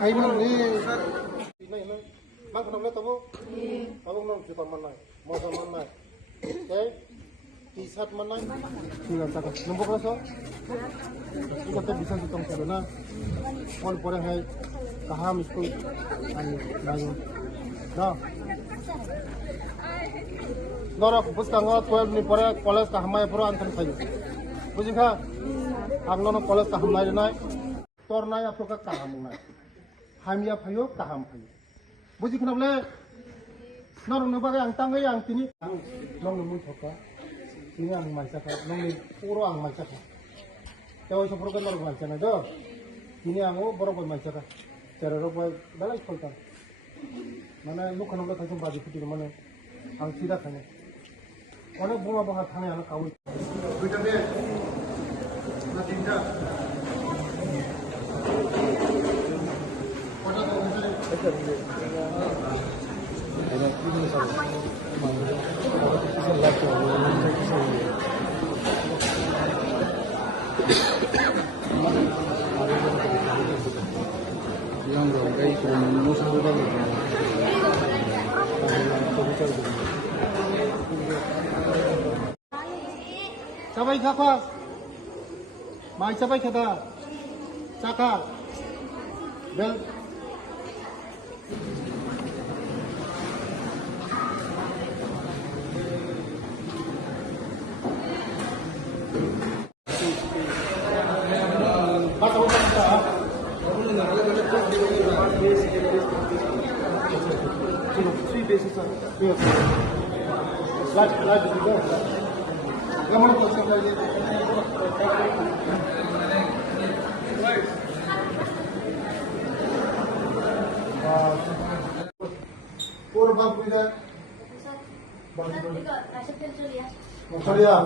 Hay mình đi này nó mang con nó tao ông nó chỉ còn mình này một con mình này đấy t-shirt mình này thì làm sao nó bốc ra sao kita tuh bisa hitung sebenarnya kalau pada hai kaham itu anu bayu nah nora bus tanggal 12 ni pada college kahamai pura antan saja bukan kah anglono college kahamai nai tornai apa kah kaham nai hamia payo kaham payo bukan kenapa le nora nubaga yang tangga yang tini nong nemu thoka ini ang macam nong ni puro ang macam Jauh sepuluh kan baru macam ada. Ini aku baru macam ada. Cara roba balai kolta. Mana lu kan udah kasih baju putih mana? Ang tidak kan? Orang bunga bunga thane anak kau. Kita deh. Nanti dah. Pada tu macam ni. Ada ini sahaja. Mana? Yang rogai cuma musuh rogai. Sabai kakak, mai sabai kita, cakap, bel.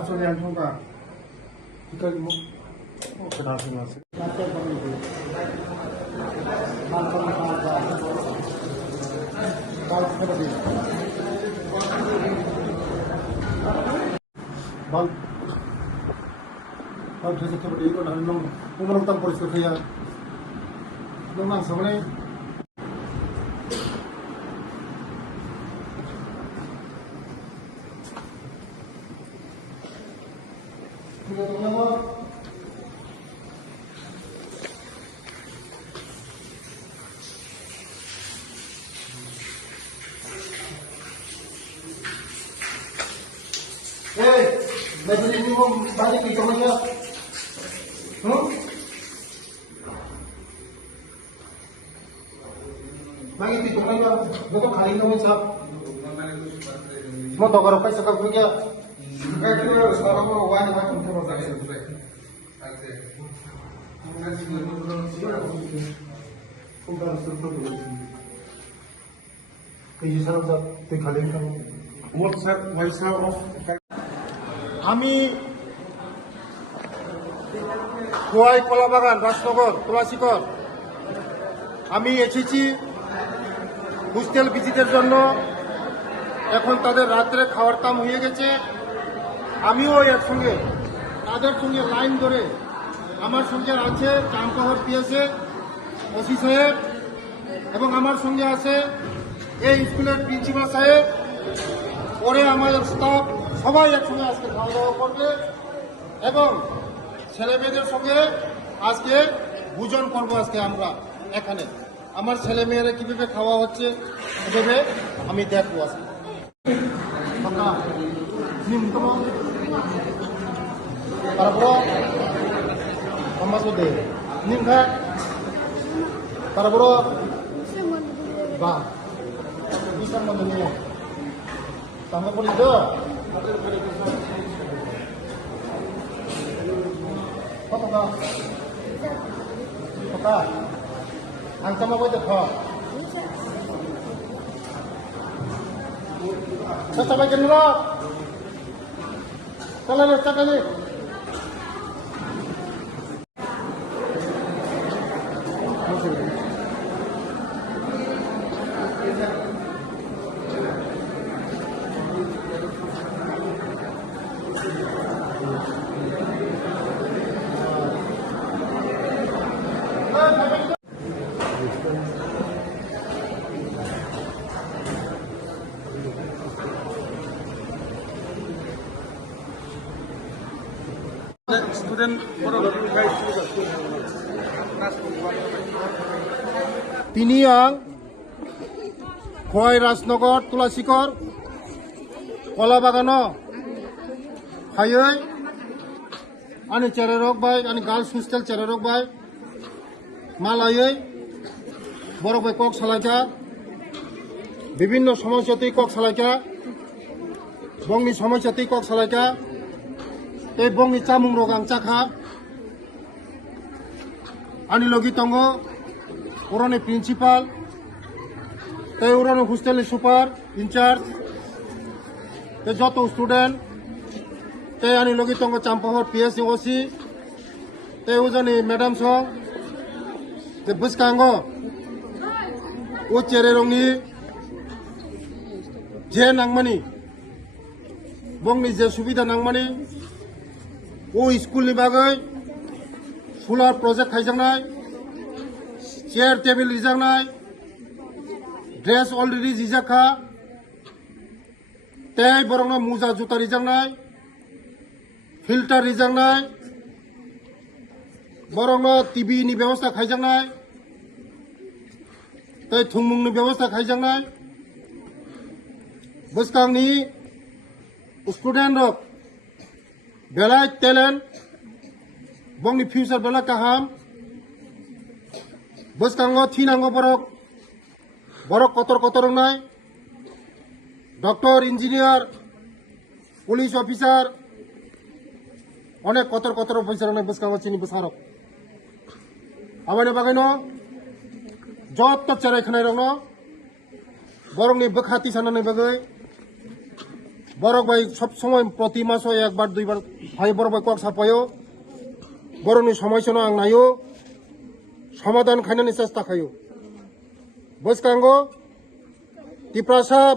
Soalnya juga kita mau kedatangan nasi. Nanti kami itu, makan bal seperti bal seperti itu. Dan nong tam polis kerja, nong sebenarnya. Baju ini mau balik ke mana? Bagi itu mana? Betul kali ini macam. Mau tahu kalau pakai sekarang kerja? Kerja sekarang mau wajib macam tu macam ni. Kumpulan struktur dulu. Kerja sekarang tak terkali kan? What sir? Why sir of? আমি খোয়াই কলাবাগান রাজনগর তুলাসীকর আমি এসেছি hostel ভিজিটের জন্য। এখন তাদের রাত্রে খাওয়ার কাম হয়ে গেছে। আমিও এর সঙ্গে তাদের সঙ্গে লাইন ধরে আমার সঙ্গে আছে চাম্পাহর পিএসএ ওসি সাহেব এবং আমার সঙ্গে আছে এই স্কুলের প্রিন্সিপাল সাহেব, পরে আমাদের স্টাফ সবাই একসঙ্গে আজকে খাওয়া দাওয়া করবে এবং ছেলে মেয়েদের সঙ্গে আজকে ভোজন করবো। আজকে আমরা এখানে আমার ছেলে মেয়েরা কিভাবে খাওয়া হচ্ছে সেভাবে আমি দেখবো। আজকে তারপর সমাজ নিম খা তারপর বা বিশাল মন্দির নিয়ে তাহলে বলি তো কতটা কতটা আনসামা বই দেখো সবাই কেন চলে চাকালে student borok kai Tini ang Khoi Rajnagar Tulasikor Kolabagano Hayoi ani chererok bai ani girls hostel chererok bai malayoi borok bai kok salaika বিভিন্ন সমস্যাতেই কক সালাইকা বংনি সমস্যাতেই কক সালাইকা এই বংনি চামুং রগাং চাখা আনি লগি তঙ্গ ওরনে প্রিন্সিপাল এই ওরনে হোস্টেলের সুপার ইনচার্জ এই যত স্টুডেন্ট এই আনি লগি তঙ্গ চাম্পাহর পিএসসি ওসি এই ওজনি ম্যাডাম সং যে বুসকাঙ্গ ও চেরে রংনি যে নাংমানি বংনি যে সুবিধা নাংমানি ও স্কুলনি বাগৈ সোলার প্রজেক্ট খাইজাंनाय চেয়ার টেবিল রিজাंनाय ড্রেস অলরেডি জিজাखा তেই বরংनो मुजा जुता रिजांनाय फिल्टार रिजांनाय बरंनो टीवी नि व्यवस्था खाइजांनाय तेई थुंमुंनि व्यवस्था खाइजांनाय बसकांनि स्टूडेंट रक बेलाय टेलेंट बंनि फ्यूचर बेला काहाम बसकांगो थिनांगो बरक बरक कतर कतर नाय डॉक्टर इंजिनियर पुलिस ऑफिसर अनेक कतर कतर ऑफिसर नाय बसकांगो चिनि बसारक आबानि बागैनो जत चेराय खनाय रंनो बरंनि बखाति साननाय बागै बरक भाई सब समय प्रति मास एक बार दुई बार भाई बरक भाई कक सापायो बरकनि समस्या आं नायो समाधान खायनायनि चेष्टा खायो बसकांगो तिप्रासाब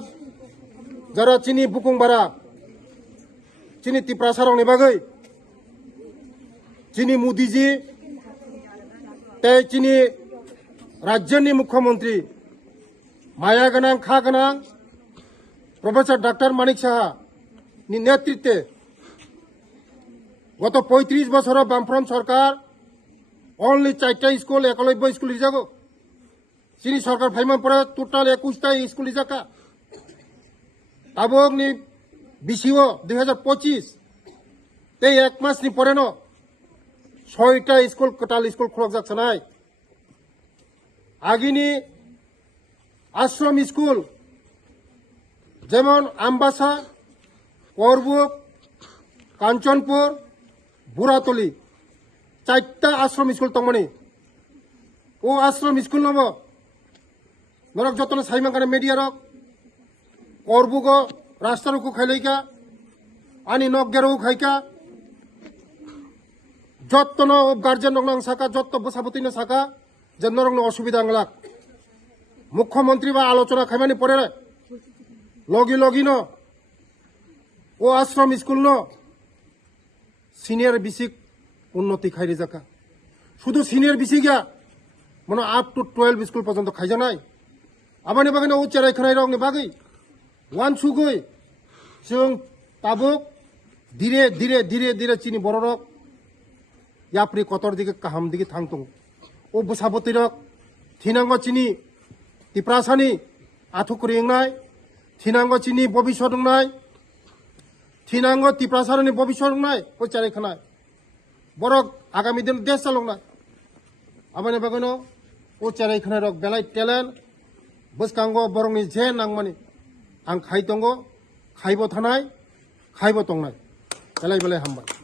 जरा चिनि बुकुं बारा चिनि तिप्रासारंनि बागै चिनि मोदीजी ते चिनि राज्यनि मुख्यमंत्री माया गोनां खा गोनां प्रोफेसर डॉक्टर मानिक साहा नि नेतृत्वे गत 35 बছর বামফ্রন্ট সরকার অনলি 4টা স্কুল 91 স্কুল হিসাগো চিনি সরকার ফাইমান পরে টোটাল 21টা স্কুল হিসাকা তাবকনি বিসিও 2025 তে এক মাস নি পরে ন 6টা স্কুল টোটাল স্কুল খোলা যাচ্ছে নাই আগিনি আশ্রম স্কুল যেমন আমবাসা করবুক কাঞ্চনপুর বুড়াতলি 4টা আশ্রম স্কুল তমনি ও আশ্রম স্কুল নব নরক যতন সাইমাঙ্গানে মিডিয়ারক করবুক রাস্তারকু খাইলাইকা আনি নগেরও খাইকা যতন গার্জেন নং সাকা যত বসাবতিন সাকা যে নরং অসুবিধা আংলাক মুখ্যমন্ত্রী বা আলোচনা খাইমানি পরে লगी लगी न ओ आश्रम स्कूल न सिनियर बिसिक उन्नति खाई जाका शुद्ध सिनियर बिसिका मन आप टू 12 स्कूल पर्यंत खाइजानाय आबानि बागै ओ चेराय खनाय रंनि बागै वान सुगै जों ताबुक धीरे धीरे धीरे धीरे चिनि बररक याप्रि कतर दिके काहाम दिके थांतों ओ बसाबतिरक थिनांगो चिनि तिप्रासानि आथुकुरिंनाय थिनांगो चिनि भबिष्यत दंनाय थिनांगो तिप्रासारनि भबिष्यत दंनाय ओ चारै खनाय बरक आगामी दिन देश चालंनाय आबानि बागैनो ओ चारै खनाय रक बेलाय टेलेन्ट बसकांगो बरंनि जे नांमानि आं खाइ दंगो खाइबो थानाय खाइबो दंनाय बेलाय बेलाय हामबाय।